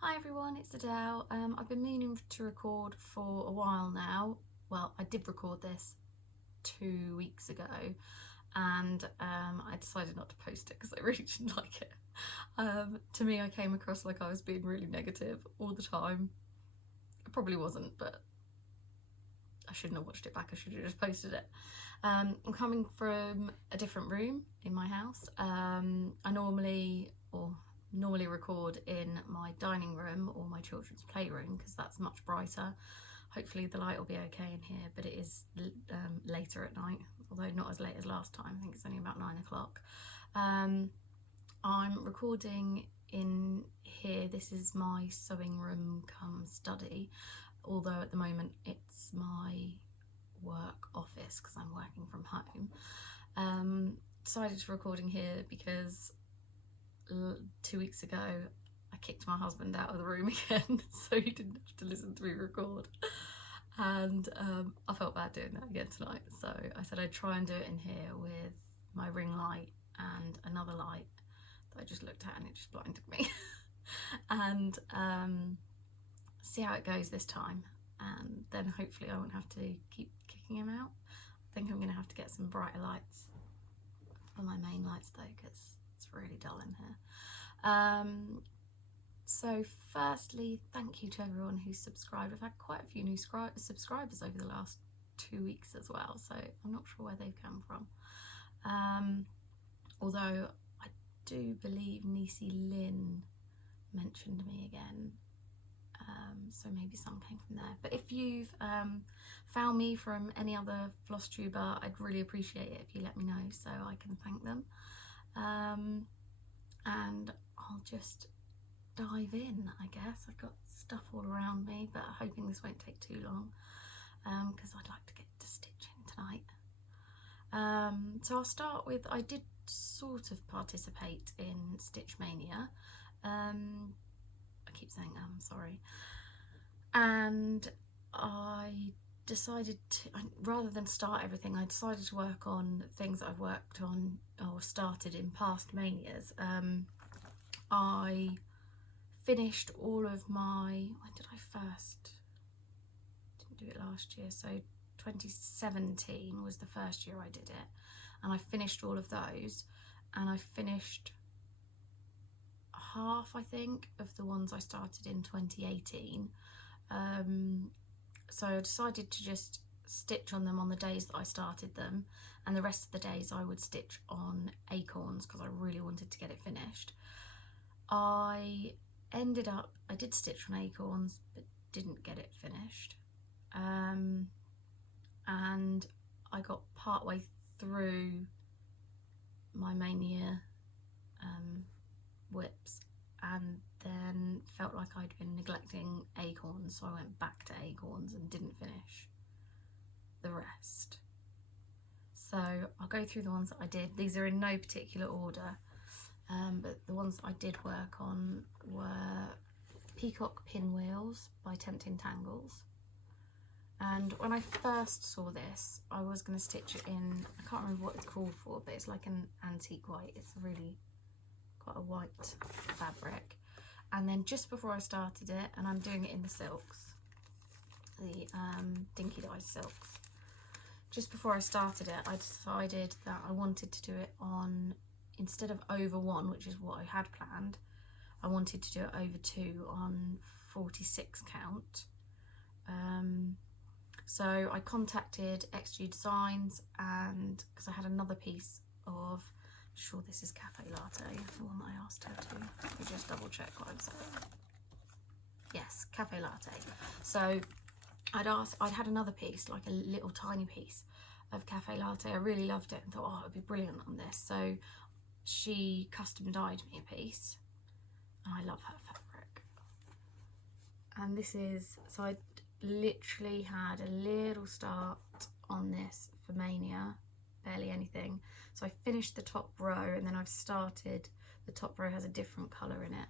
Hi everyone, it's Adele. I've been meaning to record for a while now. Well, I did record this 2 weeks ago and I decided not to post it because I really didn't like it. To me, I came across like I was being really negative all the time. I probably wasn't, but I shouldn't have watched it back. I should have just posted it. I'm coming from a different room in my house. I normally record in my dining room or my children's playroom because that's much brighter. Hopefully the light will be okay in here, but it is later at night, although not as late as last time. I think it's only about 9 o'clock. I'm recording in here. This is my sewing room come study, although at the moment it's my work office because I'm working from home. Decided to record in here because 2 weeks ago I kicked my husband out of the room again so he didn't have to listen to me record, and I felt bad doing that again tonight, so I said I'd try and do it in here with my ring light and another light that I just looked at and it just blinded me and see how it goes this time, and then hopefully I won't have to keep kicking him out. I think I'm going to have to get some brighter lights for my main lights though, because it's really dull in here. So firstly, thank you to everyone who's subscribed. I've had quite a few new subscribers over the last 2 weeks as well, so I'm not sure where they've come from. Although I do believe Niecy Lynn mentioned me again, so maybe some came from there. But if you've found me from any other Flosstuber, I'd really appreciate it if you let me know so I can thank them. And I'll just dive in, I guess. I've got stuff all around me, but I'm hoping this won't take too long because I'd like to get to stitching tonight. So I'll start with, I did sort of participate in Stitch Mania. I keep saying sorry. And I decided to, rather than start everything, I decided to work on things that I've worked on or started in past Manias. I finished all of my, when did I first, didn't do it last year, so 2017 was the first year I did it, and I finished all of those, and I finished half, I think, of the ones I started in 2018. So I decided to just stitch on them on the days that I started them, and the rest of the days I would stitch on Acorns because I really wanted to get it finished. I ended up, I did stitch on Acorns but didn't get it finished, and I got part way through my Mania WIPs and then felt like I'd been neglecting Acorns, so I went back to Acorns and didn't finish the rest. So I'll go through the ones that I did. These are in no particular order, but the ones that I did work on were Peacock Pinwheels by Tempting Tangles. And when I first saw this, I was going to stitch it in, I can't remember what it's called for, but it's like an antique white. It's really quite a white fabric. And then just before I started it, and I'm doing it in the silks, the Dinky Dye silks, just before I started it, I decided that I wanted to do it on, instead of over 1, which is what I had planned, I wanted to do it over 2 on 46 count. So I contacted XG Designs, and because I had another piece of, I'm sure this is Cafe Latte, the one that I asked her to. Let me just double check what I'm saying. Yes, Cafe Latte. So I'd had another piece, like a little tiny piece of Cafe Latte. I really loved it and thought, oh, it would be brilliant on this. So she custom dyed me a piece, and I love her fabric. And this is, so I literally had a little start on this for Mania, barely anything. So I finished the top row, and then I've started, the top row has a different colour in it.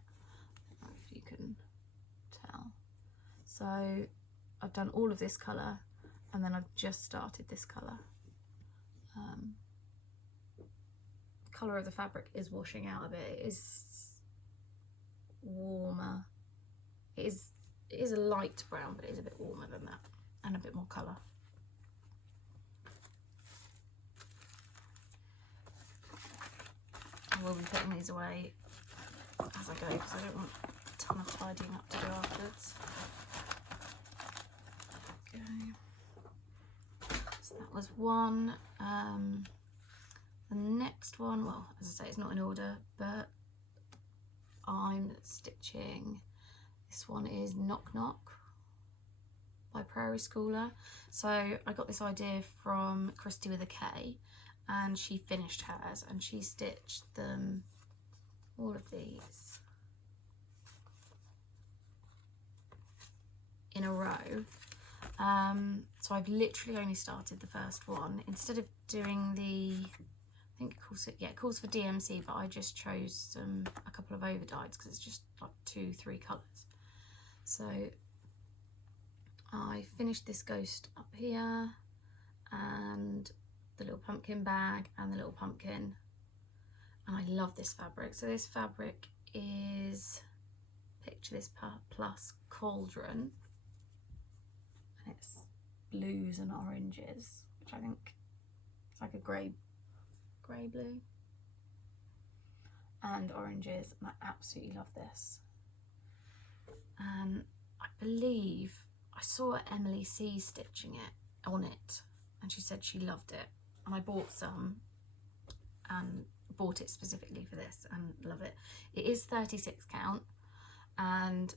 I don't know if you can tell. So I've done all of this colour, and then I've just started this colour. The colour of the fabric is washing out a bit. It is warmer It is a light brown, but it is a bit warmer than that and a bit more colour. I will be putting these away as I go because I don't want a ton of tidying up to do afterwards. Okay. So that was one. The next one, well, as I say, it's not in order, but I'm stitching. This one is Knock Knock by Prairie Schooler. So I got this idea from Kristy with a K, and she finished hers and she stitched them, all of these, in a row. So I've literally only started the first one. Instead of doing the, I think it calls for DMC, but I just chose a couple of overdyes because it's just like 2-3 colours. So I finished this ghost up here, and the little pumpkin bag and the little pumpkin, and I love this fabric. So this fabric is, picture this, plus cauldron, and it's blues and oranges, which I think it's like a grey blue and oranges, and I absolutely love this. And I believe I saw Emily C stitching it on it, and she said she loved it, and I bought some and bought it specifically for this and love it. It is 36 count, and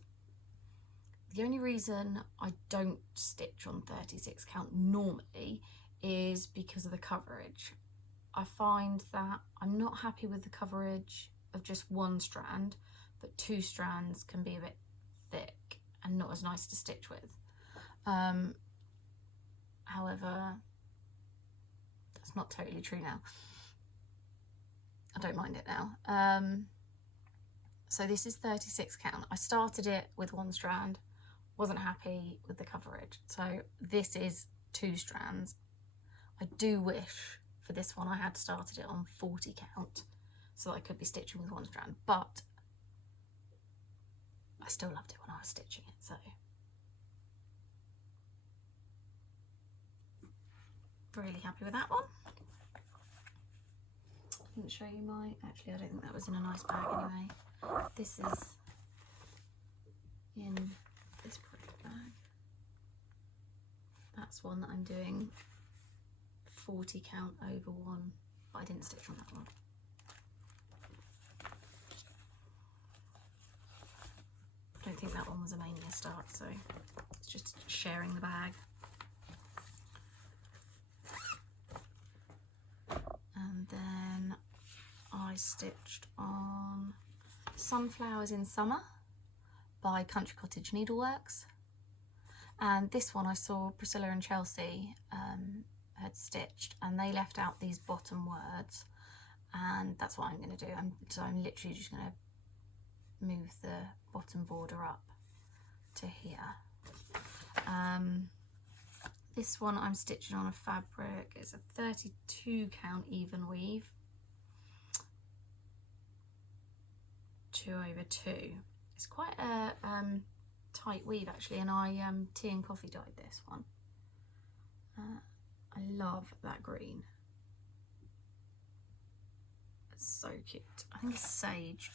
the only reason I don't stitch on 36 count normally is because of the coverage. I find that I'm not happy with the coverage of just one strand, but 2 strands can be a bit thick and not as nice to stitch with. However, that's not totally true now. I don't mind it now. So this is 36 count. I started it with 1 strand, wasn't happy with the coverage. So this is 2 strands. I do wish for this one I had started it on 40 count so that I could be stitching with 1 strand, but I still loved it when I was stitching it, so really happy with that one. I didn't show you my, actually I don't think that was in a nice bag anyway. This is in this pretty bag. That's one that I'm doing 40 count over 1, but I didn't stitch on that one. I don't think that one was a Mania start, so it's just sharing the bag. And then I stitched on Sunflowers in Summer by Country Cottage Needleworks. And this one I saw Priscilla and Chelsea had stitched, and they left out these bottom words, and that's what I'm going to do. So I'm literally just going to move the bottom border up to here. This one I'm stitching on a fabric. It's a 32 count even weave, 2 over 2. It's quite a tight weave actually, and I tea and coffee dyed this one. I love that green. It's so cute. I think it's sage.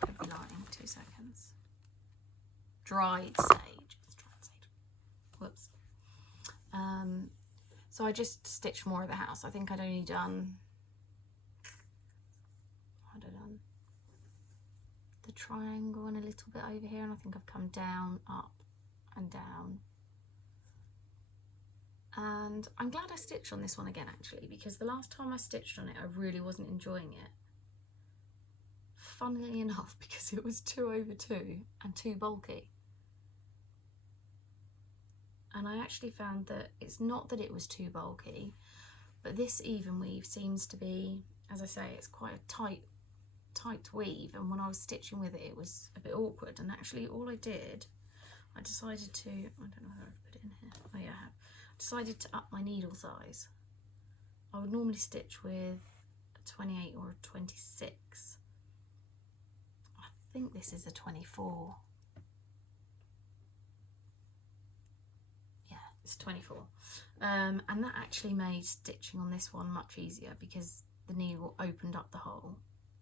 Could be lying. 2 seconds. Dried sage. It's dried sage. Whoops. So I just stitched more of the house. I think I'd only done, the triangle and a little bit over here, and I think I've come down, up and down. And I'm glad I stitched on this one again actually, because the last time I stitched on it I really wasn't enjoying it. Funnily enough, because it was 2 over 2 and too bulky. And I actually found that it's not that it was too bulky, but this even weave seems to be, as I say, it's quite a tight weave, and when I was stitching with it, it was a bit awkward. And actually all I did, I decided to, I don't know whether I've put it in here, oh yeah I have, I decided to up my needle size. I would normally stitch with a 28 or a 26. think this is a 24. Yeah, it's 24. And that actually made stitching on this one much easier because the needle opened up the hole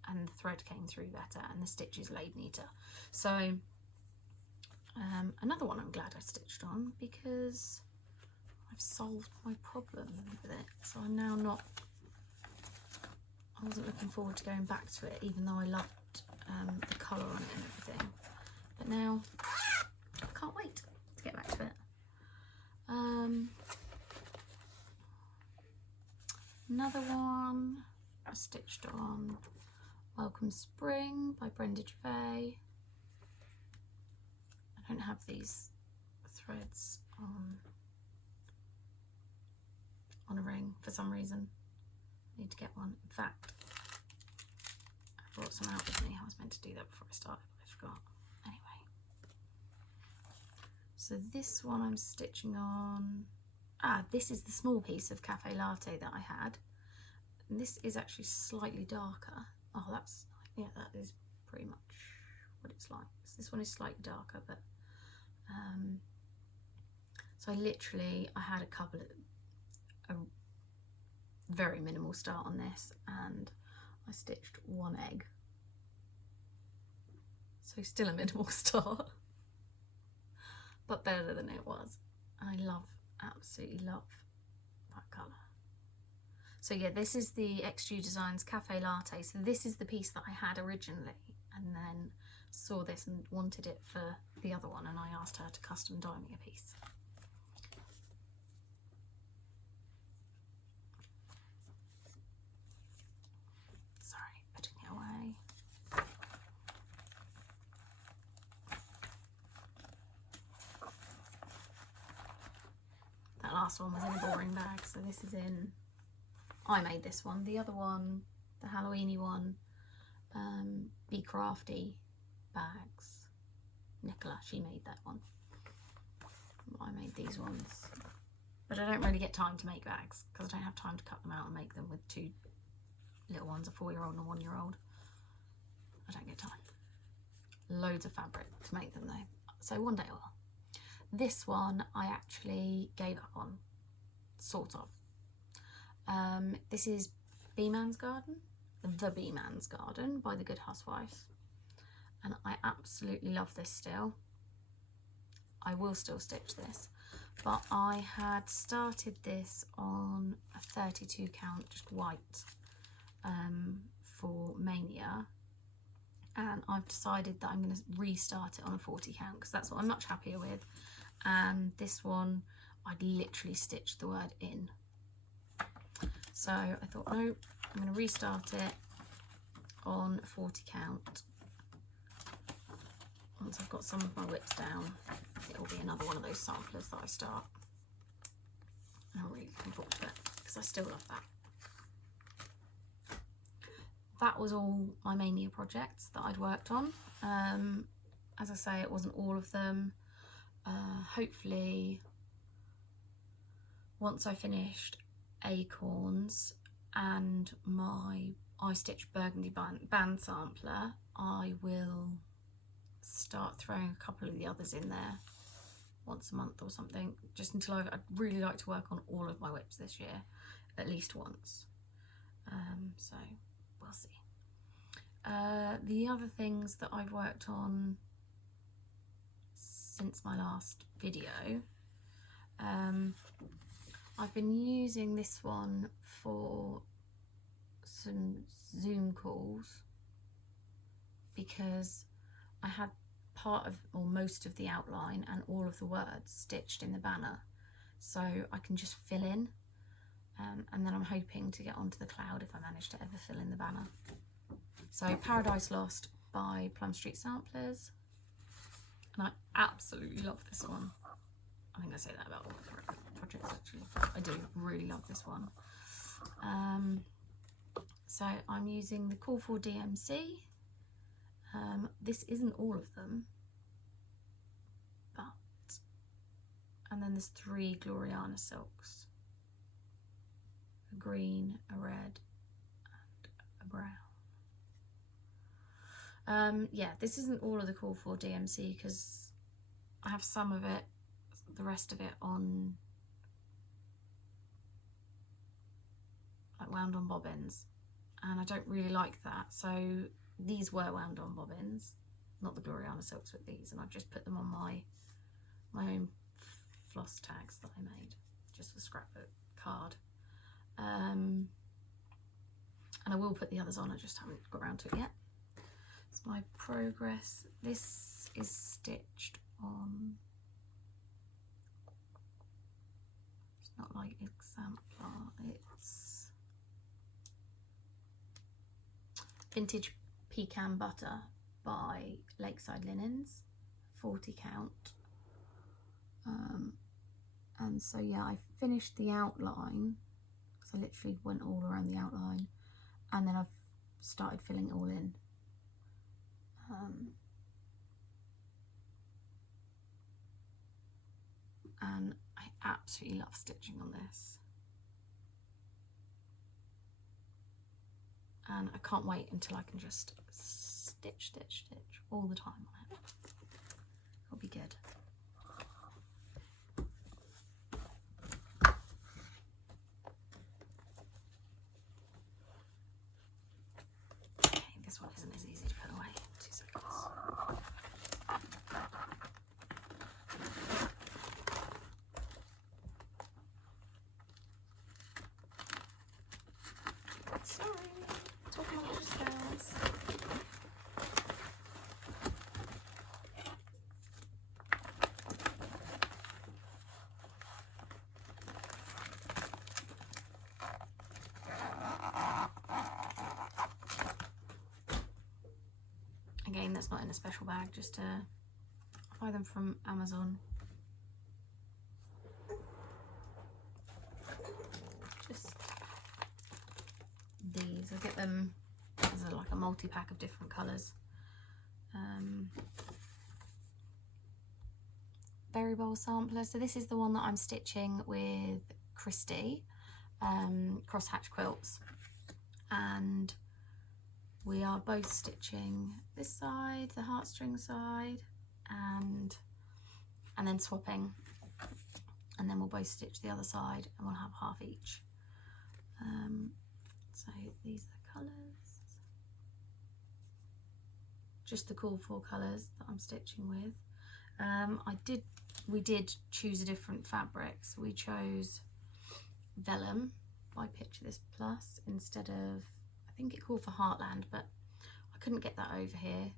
and the thread came through better and the stitches laid neater. So another one I'm glad I stitched on because I've solved my problem with it. So I'm now not, I wasn't looking forward to going back to it even though I loved the colour on it and everything. But now I can't wait to get back to it. Another one I stitched on Welcome Spring by Brenda Gervais. I don't have these threads on a ring for some reason. I need to get one. In fact, I brought some out with me. I was meant to do that before I started, but I forgot. Anyway, so this one I'm stitching on. This is the small piece of Cafe Latte that I had. And this is actually slightly darker. Oh, that's, yeah, that is pretty much what it's like. So this one is slightly darker, but so I had a couple of a very minimal start on this, and I stitched one egg. So still a minimal start, but better than it was. And I absolutely love that colour. So yeah, this is the XG Designs Cafe Latte. So this is the piece that I had originally, and then saw this and wanted it for the other one, and I asked her to custom dye me a piece. Sorry, putting it away. That last one was in a boring bag, so this is in, I made this one. The other one, the Halloweeny one, Be Crafty bags. Nicola, she made that one. I made these ones. But I don't really get time to make bags because I don't have time to cut them out and make them with two little ones, a 4-year-old and a 1-year-old. I don't get time. Loads of fabric to make them though. So one day I will. This one I actually gave up on, sort of. This is Bee Man's Garden, The Bee Man's Garden by The Good Housewife. And I absolutely love this still. I will still stitch this, but I had started this on a 32 count, just white, for Mania. And I've decided that I'm going to restart it on a 40 count because that's what I'm much happier with. And this one, I'd literally stitched the word in. So I thought, no, I'm going to restart it on a 40 count. Once I've got some of my whips down, it will be another one of those samplers that I start. And I'm really looking forward to it because I still love that. That was all my Mania projects that I'd worked on. As I say, it wasn't all of them. Hopefully, once I finished Acorns and my I Stitch Burgundy band sampler, I will start throwing a couple of the others in there once a month or something, just until I'd really like to work on all of my whips this year, at least once. So we'll see. The other things that I've worked on since my last video, I've been using this one for some Zoom calls because I had part of, or most of the outline and all of the words stitched in the banner, so I can just fill in, and then I'm hoping to get onto the cloud if I manage to ever fill in the banner. So Paradise Lost by Plum Street Samplers, and I absolutely love this one. I think I say that about all the projects actually. I do really love this one. So I'm using the Call for DMC. This isn't all of them, but, and then there's 3 Gloriana silks, a green, a red, and a brown. Yeah, this isn't all of the call for DMC because I have some of it, the rest of it on like wound on bobbins, and I don't really like that. So these were wound on bobbins, not the Gloriana silks, but these, and I've just put them on my own floss tags that I made just for scrapbook card. And I will put the others on, I just haven't got around to it yet. It's my progress. This is stitched on, it's not like exemplar, it's Vintage Pecan Butter by Lakeside Linens, 40 count. And so yeah, I finished the outline because I literally went all around the outline, and then I've started filling it all in. And I absolutely love stitching on this, and I can't wait until I can just stitch all the time on it. It'll be good. Okay, this one isn't as easy to put away. 2 seconds. Sorry, talking about the spells. Again, that's not in a special bag, just to buy them from Amazon. Just these, I get them as like a multi-pack of different colours. Berry Bowl sampler. So this is the one that I'm stitching with Kristy, Crosshatch Quilts, and we are both stitching this side, the heartstring side, and then swapping, and then we'll both stitch the other side, and we'll have half each. So these are the colours, just the call for colours that I'm stitching with. We did choose a different fabric, so we chose vellum by Picture This Plus instead of, I think it called for Heartland, but I couldn't get that over here.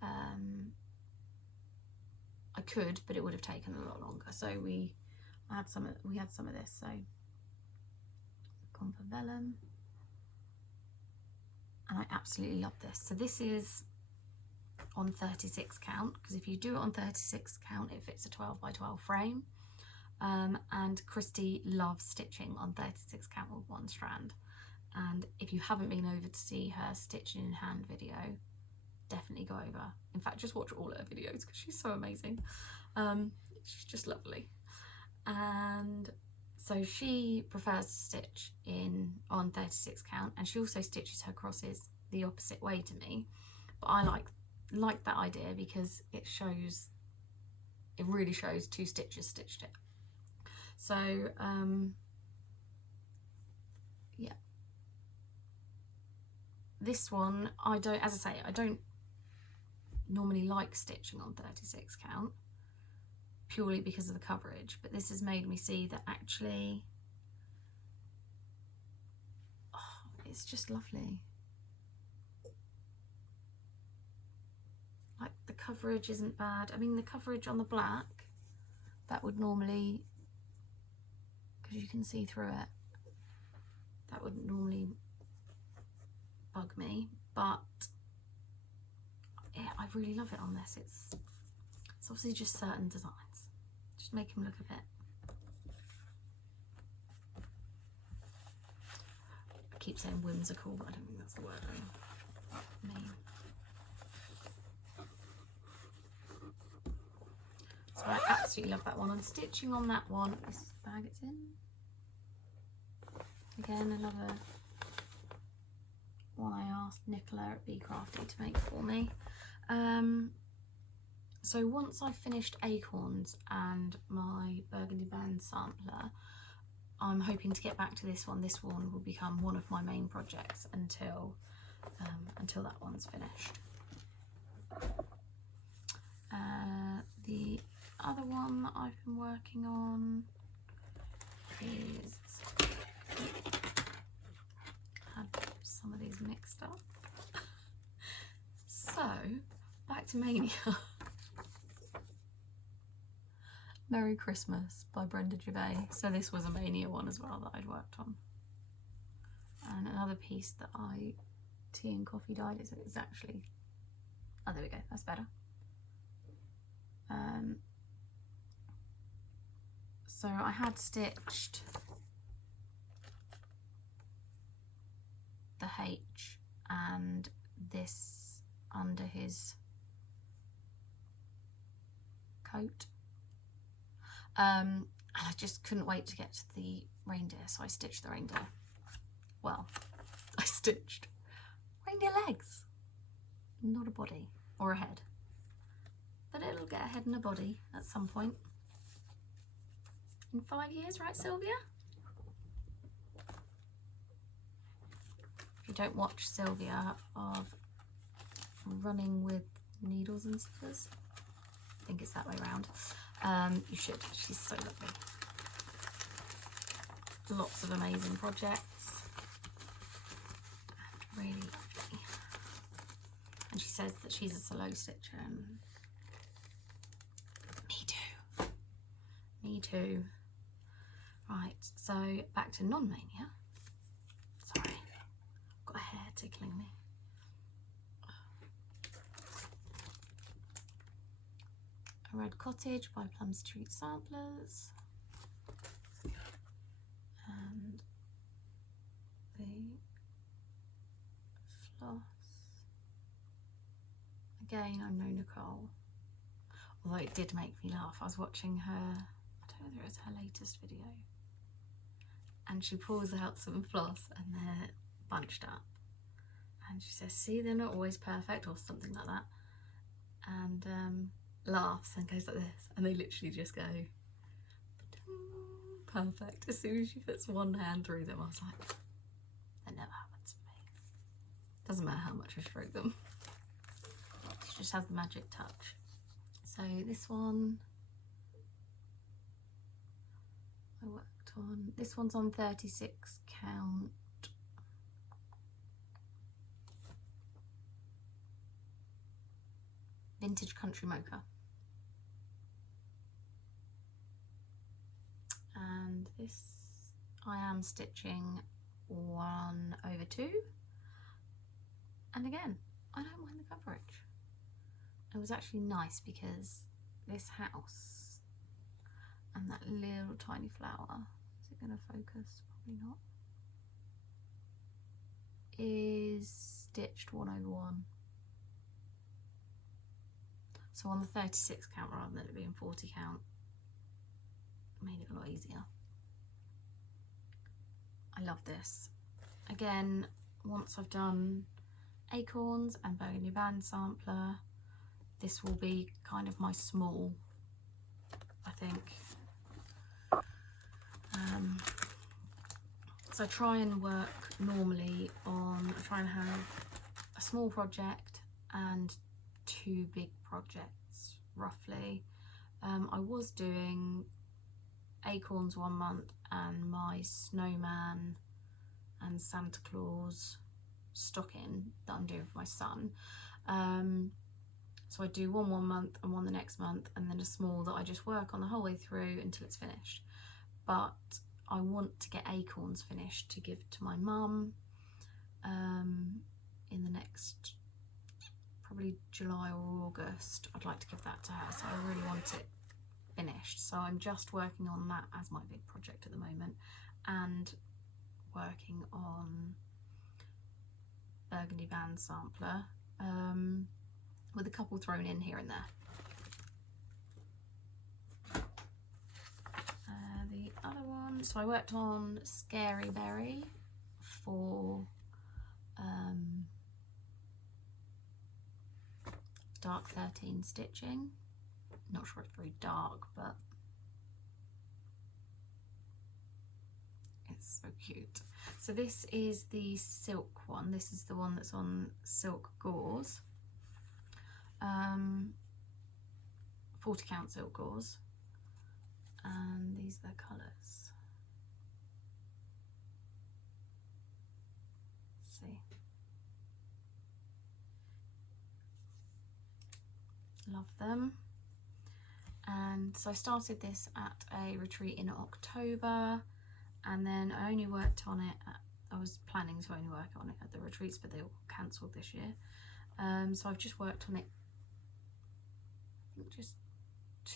I could, but it would have taken a lot longer. So we had some of this, so gone for vellum, and I absolutely love this. So this is on 36 count, because if you do it on 36 count, it fits a 12 by 12 frame. And Kristy loves stitching on 36 count with one strand. And if you haven't been over to see her stitching in hand video, definitely go over. In fact, just watch all her videos because she's so amazing. She's just lovely. And so she prefers to stitch on 36 count, and she also stitches her crosses the opposite way to me. But I like that idea because it really shows 2 stitches stitched it. So yeah, this one I don't normally like stitching on 36 count purely because of the coverage, but this has made me see that actually it's just lovely. Like, the coverage isn't bad. I mean, the coverage on the black, that would normally, because you can see through it, that wouldn't normally bug me, but yeah, I really love it on this. It's obviously just certain designs, just make them look a bit, I keep saying whimsical, but I don't think that's the word I mean. So I absolutely love that one. I'm stitching on that one. This is the bag it's in. Again, another one I asked Nicola at Be Crafty to make for me. So once I've finished Acorns and my Burgundy Band sampler, I'm hoping to get back to this one. This one will become one of my main projects until that one's finished. The other one that I've been working on is, had some of these mixed up. So back to Mania. Merry Christmas by Brenda Gervais. So this was a Mania one as well that I'd worked on. And another piece that I tea and coffee dyed is actually, oh there we go, that's better. So I had stitched the H and this under his coat. And I just couldn't wait to get to the reindeer, so I stitched the reindeer. Well, I stitched reindeer legs, not a body or a head. But it'll get a head and a body at some point. In 5 years, right, Sylvia? If you don't watch Sylvia of Running with Needles and Scissors, I think it's that way around. You should. She's so lovely. Lots of amazing projects. And really lovely. And she says that she's a slow stitcher. And me too. Me too. Right, so back to non-Mania. Sorry, I've got a hair tickling me. A Red Cottage by Plum Street Samplers. And the floss. Again, I'm no Nicole. Although it did make me laugh. I was watching her, I don't know whether it was her latest video. And she pulls out some floss and they're bunched up. And she says, see, they're not always perfect, or something like that. And laughs and goes like this. And they literally just go, perfect. As soon as she puts one hand through them, I was like, that never happens to me. Doesn't matter how much I stroke them. She just has the magic touch. So this one, I worked on, this one's on 36 count. Vintage Country Mocha. And this I am stitching 1/2. And again, I don't mind the coverage. It was actually nice because this house and that little tiny flower, is it going to focus? Probably not. Is stitched 1/1. So on the 36 count rather than it being 40 count, made it a lot easier. I love this. Again, once I've done Acorns and Burgundy Band sampler, this will be kind of my small, I think. So I try and work normally on, I try and have a small project and 2 big projects, roughly. I was doing Acorns 1 month and my snowman and Santa Claus stocking that I'm doing for my son. So I do one month and one the next month, and then a small that I just work on the whole way through until it's finished. But I want to get Acorns finished to give to my mum in the next, probably July or August. I'd like to give that to her, so I really want it finished. So I'm just working on that as my big project at the moment, and working on Burgundy Band sampler with a couple thrown in here and there. The other one, so I worked on Scary Berry for dark 13 stitching. Not sure it's very dark, but it's so cute. So this is the silk one. This is the one that's on silk gauze. 40 count silk gauze. And these are the colours. See. Love them. And so I started this at a retreat in October, and then I only worked on it I was planning to only work on it at the retreats, but they all cancelled this year. So I've just worked on it, I think just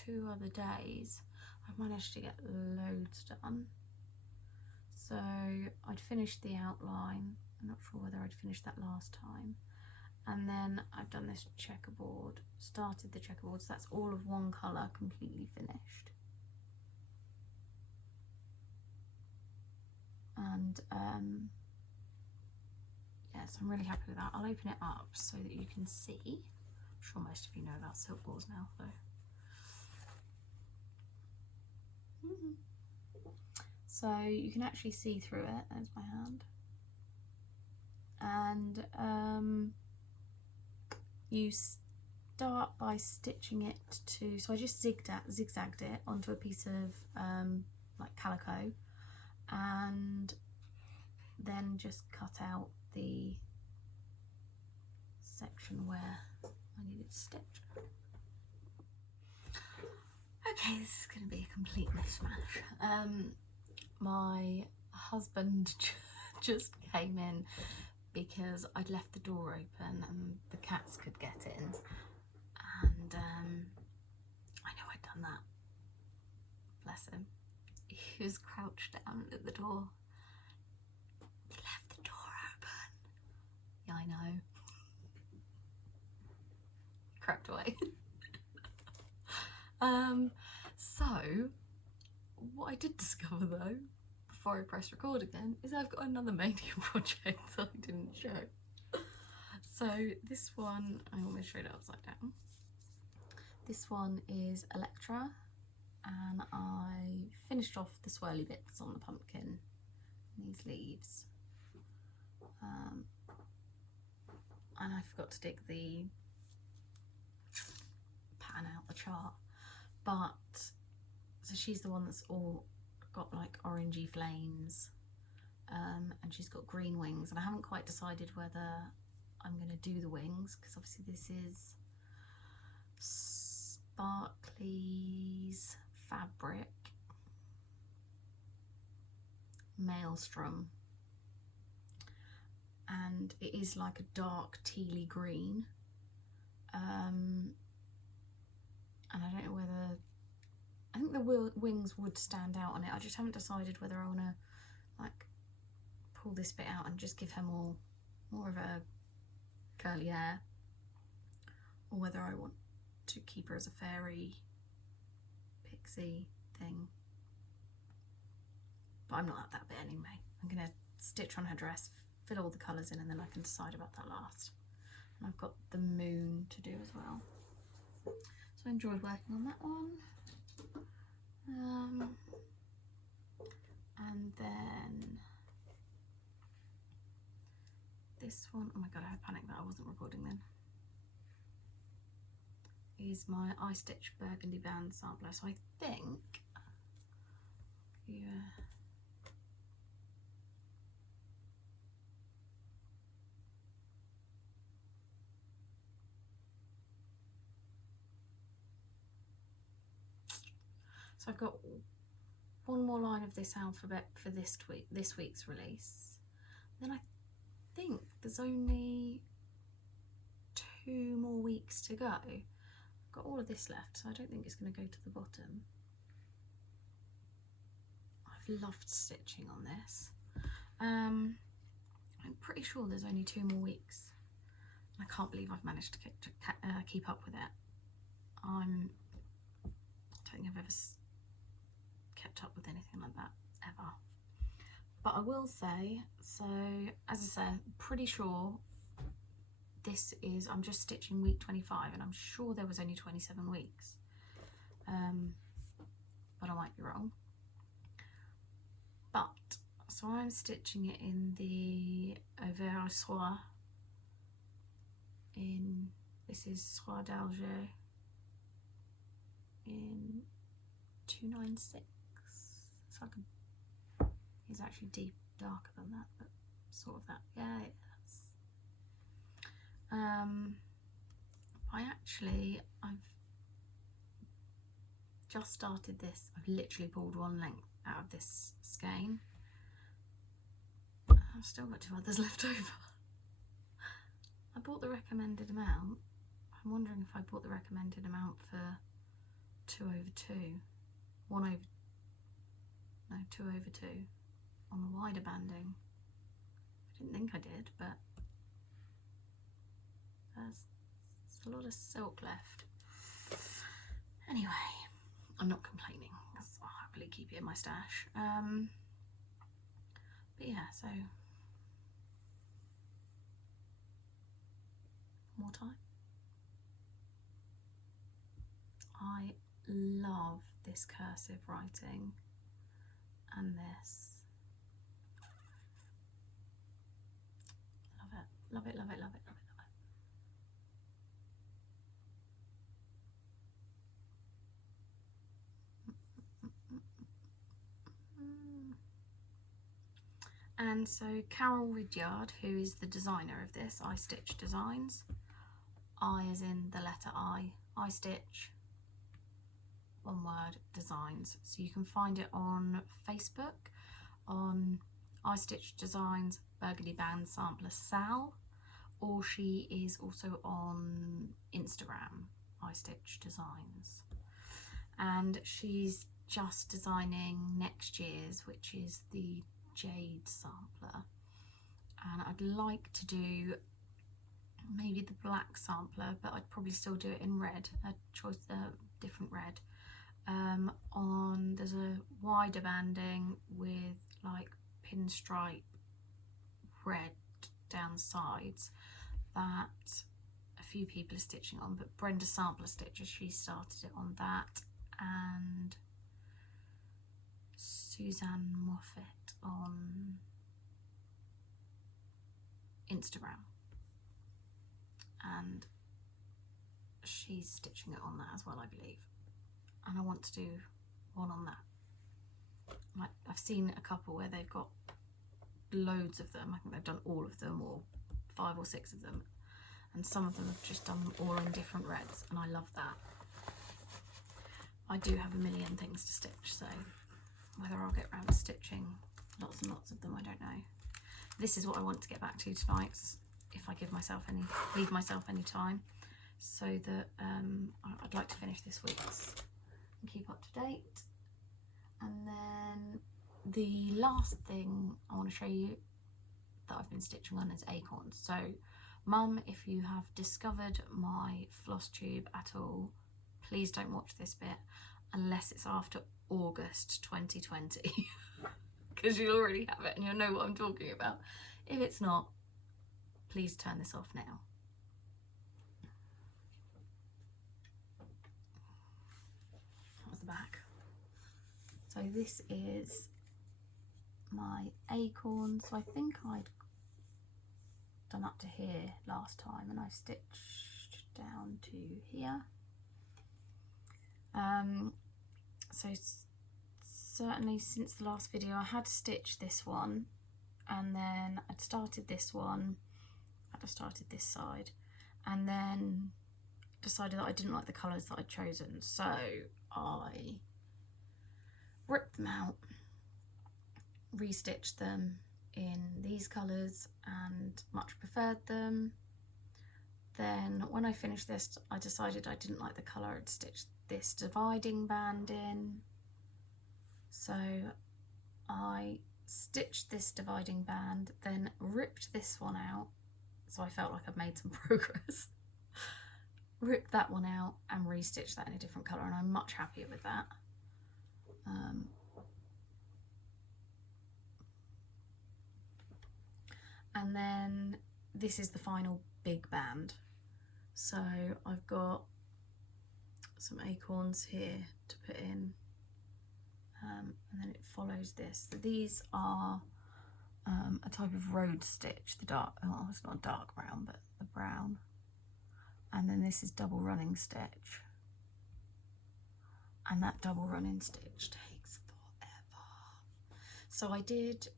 2 other days. I've managed to get loads done. So I'd finished the outline. I'm not sure whether I'd finished that last time. And then I've done this checkerboard, started the checkerboard, so that's all of one colour, completely finished. And yes, I'm really happy with that. I'll open it up so that you can see. I'm sure most of you know about silk gauze now, though. So you can actually see through it. There's my hand. And you start by stitching it to, so I just zigzagged it onto a piece of like calico, and then just cut out the section where I needed to stitch. Okay, this is going to be a complete mishmash. My husband just came in because I'd left the door open and the cats could get in, and I know I'd done that. Bless him. He was crouched down at the door. You left the door open. Yeah, I know. Crept away. So what I did discover though, before I press record again, is I've got another Mania project that I didn't show. So this one, I almost showed it upside down. This one is Electra, and I finished off the swirly bits on the pumpkin, these leaves. And I forgot to dig the pattern out the chart. But so she's the one that's all got like orangey flames, and she's got green wings, and I haven't quite decided whether I'm going to do the wings, because obviously this is Sparkly's fabric, Maelstrom, and it is like a dark tealy green. And I don't know whether, I think the wings would stand out on it. I just haven't decided whether I want to like pull this bit out and just give her more of a curly hair, or whether I want to keep her as a fairy pixie thing. But I'm not at that bit anyway. I'm going to stitch on her dress, fill all the colours in, and then I can decide about that last. And I've got the moon to do as well. So I enjoyed working on that one. And then this one, oh my god, I panicked that I wasn't recording then, is my I Stitch Burgundy Band sampler. So I think, yeah, so I've got one more line of this alphabet for this week's release. Then I think there's only 2 more weeks to go. I've got all of this left, so I don't think it's going to go to the bottom. I've loved stitching on this. I'm pretty sure there's only 2 more weeks. I can't believe I've managed to keep up with it. I don't think I've ever kept up with anything like that ever. But I will say, so as I said, pretty sure this is, I'm just stitching week 25 and I'm sure there was only 27 weeks, but I might be wrong. But so I'm stitching it in the Auvert Soie, in, this is Soie d'Alger in 296. So I can, it's actually deep darker than that, but sort of that, yeah, that's I've just started this. I've literally pulled one length out of this skein. I've still got 2 others left over. I bought the recommended amount. I'm wondering if I bought the recommended amount for 2 over 2, 1 over, no, 2 over 2 on the wider banding. I didn't think I did, but there's a lot of silk left. Anyway, I'm not complaining because I'll happily keep it in my stash. But yeah, so more time. I love this cursive writing and this. Love it, love it, love it, love it, love it, love it. And so Carol Ridyard, who is the designer of this, I Stitch Designs, I as in the letter I Stitch, one word, Designs. So you can find it on Facebook, on I Stitch Designs, Burgundy Band Sampler Sal, or she is also on Instagram, I Stitch Designs. And she's just designing next year's, which is the Jade sampler, and I'd like to do maybe the black sampler, but I'd probably still do it in red, a choice, different red. On there's a wider banding with like pinstripe red down the sides that a few people are stitching on, but Brenda Sampler Stitches, she started it on that, and Suzanne Moffat on Instagram, and she's stitching it on that as well, I believe, and I want to do one on that. Like, I've seen a couple where they've got loads of them. I think they've done all of them, or 5 or 6 of them, and some of them have just done them all in different reds, and I love that. I do have a million things to stitch, so whether I'll get around to stitching lots and lots of them, I don't know. This is what I want to get back to tonight, if I leave myself any time, so that I'd like to finish this week's and keep up to date. And then the last thing I want to show you that I've been stitching on is Acorn. So Mum, if you have discovered my Flosstube at all, please don't watch this bit unless it's after August 2020 because you'll already have it and you'll know what I'm talking about. If it's not, please turn this off now. That was the back. So this is my Acorn. So I think I'd done up to here last time and I've stitched down to here. So certainly since the last video I had stitched this one, and then I'd started this one, I'd have started this side, and then decided that I didn't like the colours that I'd chosen, so I ripped them out, restitched them in these colours and much preferred them. Then when I finished this, I decided I didn't like the colour I'd stitched this dividing band in, so I stitched this dividing band, then ripped this one out, so I felt like I've made some progress. Ripped that one out and restitched that in a different colour, and I'm much happier with that. And then this is the final big band. So I've got some acorns here to put in, and then it follows this. So these are a type of road stitch, the dark, oh, it's not dark brown, but the brown. And then this is double running stitch. And that double running stitch takes forever. So I did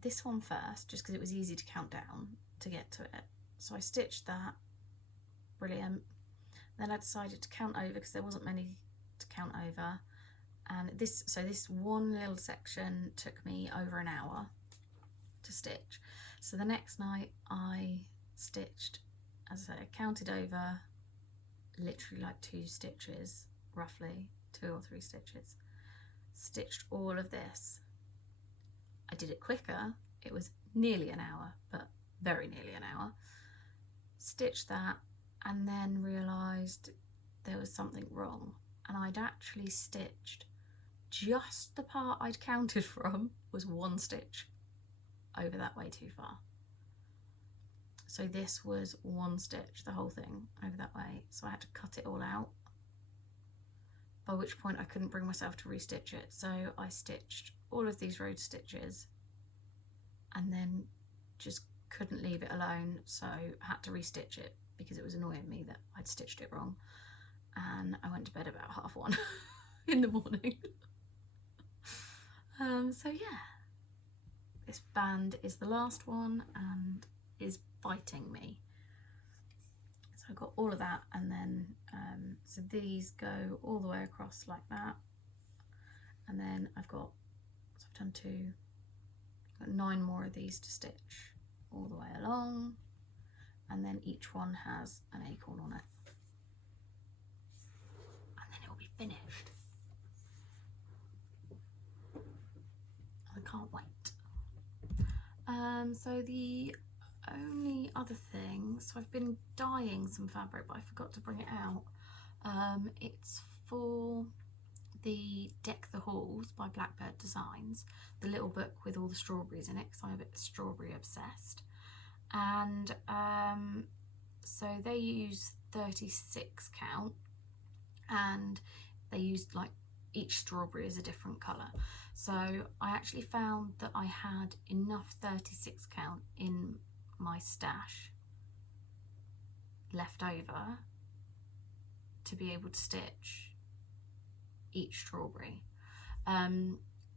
this one first, just because it was easy to count down to get to it. So I stitched that, brilliant. Then I decided to count over because there wasn't many to count over. And this one little section took me over an hour to stitch. So the next night I stitched, as I said, I counted over literally like 2 stitches, roughly 2 or 3 stitches. Stitched all of this. I did it quicker. It was nearly an hour, but very nearly an hour. Stitched that and then realised there was something wrong, and I'd actually stitched just the part I'd counted from was 1 stitch over that way too far. So this was 1 stitch, the whole thing over that way, so I had to cut it all out, by which point I couldn't bring myself to restitch it. So I stitched all of these road stitches and then just couldn't leave it alone, so had to restitch it because it was annoying me that I'd stitched it wrong. And I went to bed about 1:30 in the morning. So yeah, this band is the last one and is biting me. So I got all of that, and then so these go all the way across like that, and then I've done 2, I've got 9 more of these to stitch all the way along, and then each one has an acorn on it, and then it will be finished. I can't wait. So the only other thing, so I've been dyeing some fabric, but I forgot to bring it out. It's for the Deck the Halls by Blackbird Designs, the little book with all the strawberries in it, because I'm a bit strawberry obsessed. And so they use 36 count, and they used like each strawberry is a different colour. So I actually found that I had enough 36 count in my stash left over to be able to stitch each strawberry.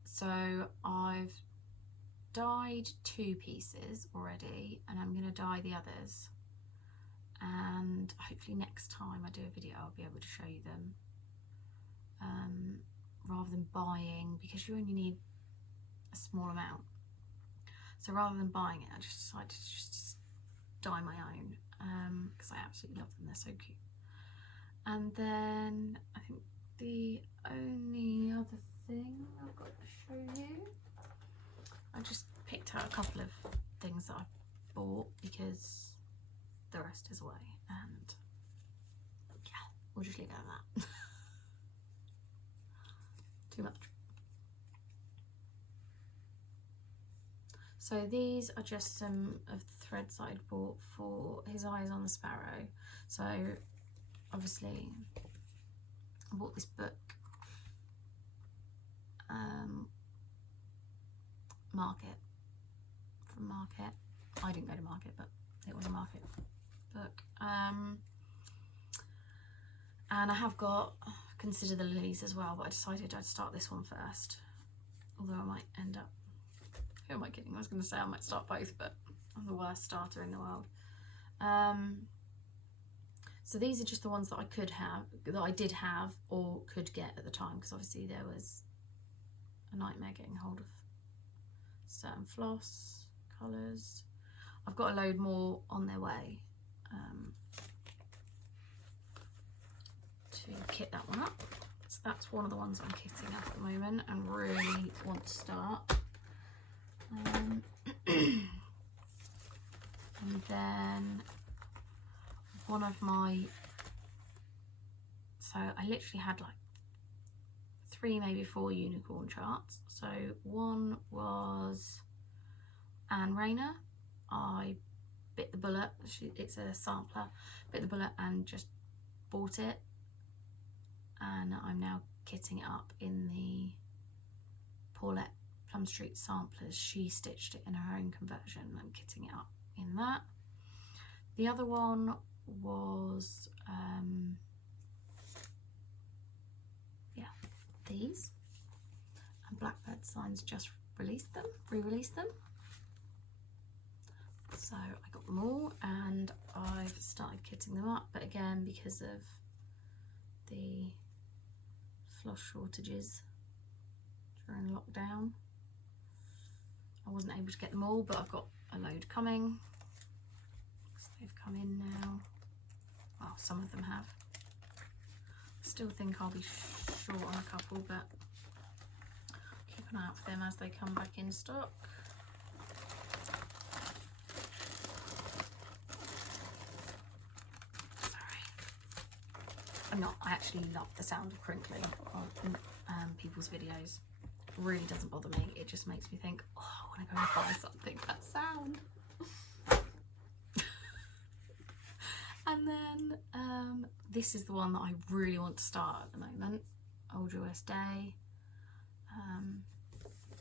So I've dyed 2 pieces already, and I'm going to dye the others, and hopefully next time I do a video I'll be able to show you them, rather than buying, because you only need a small amount. So rather than buying it, I just decided to just dye my own, because I absolutely love them, they're so cute. And then I think the only other thing I've got to show you, I just picked out a couple of things that I bought because the rest is away, and yeah, we'll just leave it at that. Too much. So these are just some of the threads I'd bought for His Eyes on the Sparrow. So obviously I bought this book, from Market. I didn't go to Market, but it was a Market book. And I have got Consider the Lilies as well, but I decided I'd start this one first, although I might end up, who am I kidding? I was going to say I might start both, but I'm the worst starter in the world. So these are just the ones that I could have, that I did have or could get at the time, because obviously there was a nightmare getting hold of certain floss colours. I've got a load more on their way to kit that one up. So that's one of the ones I'm kitting up at the moment and really want to start. And then one of my, so I literally had like 3, maybe 4 unicorn charts. So one was Anne Rayner. I bit the bullet. It's a sampler. Bit the bullet and just bought it, and I'm now kitting it up in the Paulette Plum Street samplers. She stitched it in her own conversion. I'm kitting it up in that. The other one was yeah, these, and Blackbird Designs just released them, re-released them. So I got them all and I've started kitting them up, but again, because of the floss shortages during lockdown, I wasn't able to get them all, but I've got a load coming. So they've come in now. Well, some of them have. I still think I'll be short on a couple, but keep an eye out for them as they come back in stock. I actually love the sound of crinkling on people's videos. It really doesn't bother me. It just makes me think, oh, I want to go and buy something that sound. And then this is the one that I really want to start at the moment. Old US Day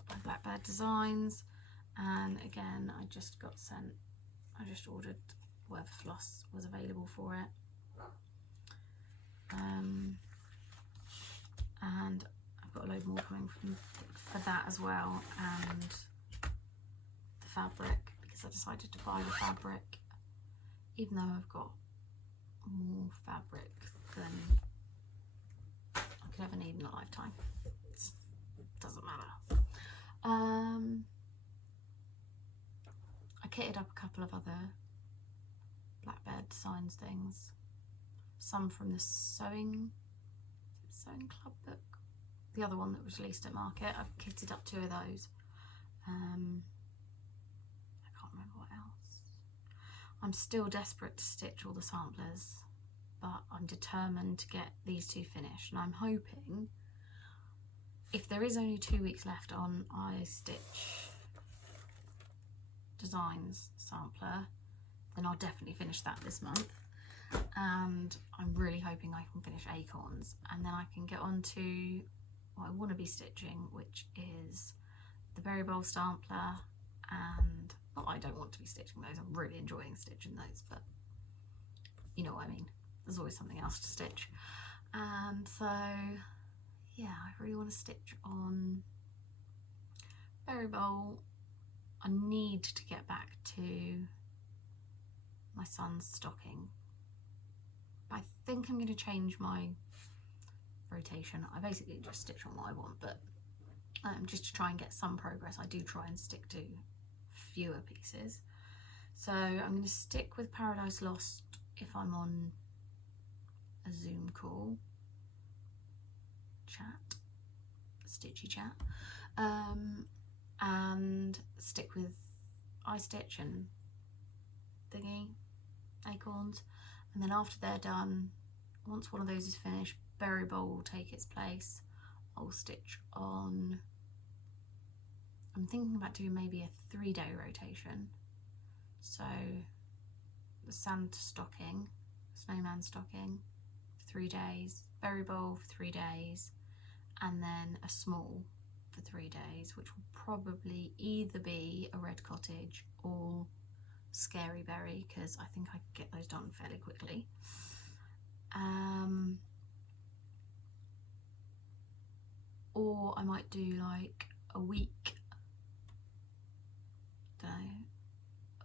by Blackbird Designs. And again, I just ordered whatever floss was available for it. And I've got a load more coming for that as well, and the fabric, because I decided to buy the fabric even though I've got more fabric than I could ever need in a lifetime. It doesn't matter. I kitted up a couple of other Blackbird Designs things. Some from the Sewing Club book. The other one that was released at market. I've kitted up 2 of those. I can't remember what else. I'm still desperate to stitch all the samplers, but I'm determined to get these 2 finished, and I'm hoping, if there is only 2 weeks left on I Stitch Designs sampler, then I'll definitely finish that this month. And I'm really hoping I can finish Acorns, and then I can get on to what I want to be stitching, which is the Berry Bowl sampler. And not I don't want to be stitching those, I'm really enjoying stitching those, but you know what I mean, there's always something else to stitch. And so yeah, I really want to stitch on Berry Bowl. I need to get back to my son's stocking. I think I'm going to change my rotation. I basically just stitch on what I want, but just to try and get some progress, I do try and stick to fewer pieces. So I'm going to stick with Paradise Lost if I'm on a Zoom call, chat, stitchy chat, and stick with iStitch and thingy, Acorns. And then after they're done, once one of those is finished, Berry Bowl will take its place. I'll stitch on, I'm thinking about doing maybe a 3-day rotation. So the Santa stocking, snowman stocking for 3 days, Berry Bowl for 3 days, and then a small for 3 days, which will probably either be a Red Cottage or Scary Berry, because I think I could get those done fairly quickly. Or I might do like a week, don't know,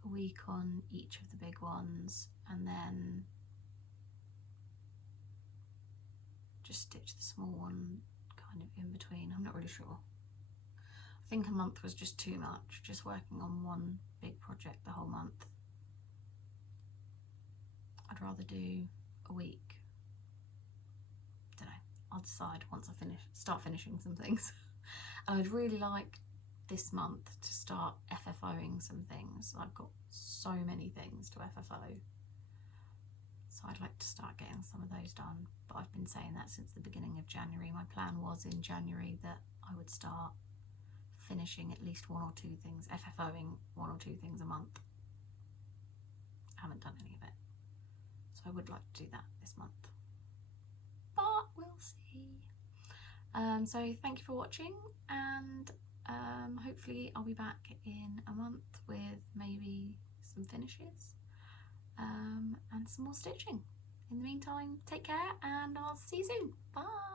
a week on each of the big ones, and then just stitch the small one kind of in between. I'm not really sure. I think a month was just too much, just working on one big project the whole month. I'd rather do a week. Don't know, I'll decide once I start finishing some things. And I'd really like this month to start FFOing some things. I've got so many things to FFO. So I'd like to start getting some of those done. But I've been saying that since the beginning of January. My plan was in January that I would start finishing at least 1 or 2 things, FFOing 1 or 2 things a month. I haven't done any of it. So I would like to do that this month, but we'll see. So thank you for watching, and hopefully I'll be back in a month with maybe some finishes and some more stitching. In the meantime, take care and I'll see you soon. Bye.